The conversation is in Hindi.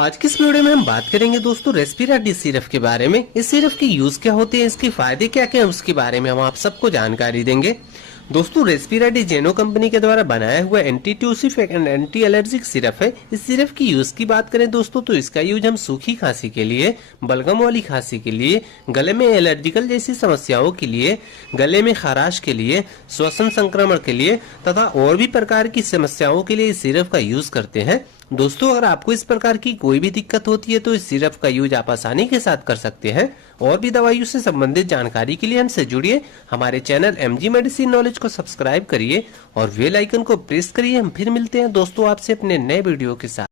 आज की इस वीडियो में हम बात करेंगे दोस्तों रेस्पिराडी सिरप के बारे में। इस सिरप के यूज क्या होते हैं, इसके फायदे क्या क्या है, उसके बारे में हम आप सबको जानकारी देंगे। दोस्तों रेस्पिराडी जेनो कंपनी के द्वारा बनाया हुआ anti ट्यूसिव and anti allergic syrup है। इस सिरप की यूज की बात करें दोस्तों तो इसका यूज हम सूखी खांसी के लिए, बलगम वाली खांसी के लिए, गले में एलर्जिकल जैसी समस्याओं के लिए, गले में खराश के लिए, श्वसन संक्रमण के लिए तथा और भी प्रकार की समस्याओं के लिए इस सिरप का यूज करते हैं। दोस्तों अगर आपको इस प्रकार की कोई भी दिक्कत होती है तो इस सिरप का यूज आप आसानी के साथ कर सकते हैं। और भी दवाइयों से संबंधित जानकारी के लिए हमसे जुड़िए। हमारे चैनल एमजी मेडिसिन नॉलेज को सब्सक्राइब करिए और बेल आइकन को प्रेस करिए। हम फिर मिलते हैं दोस्तों आपसे अपने नए वीडियो के साथ।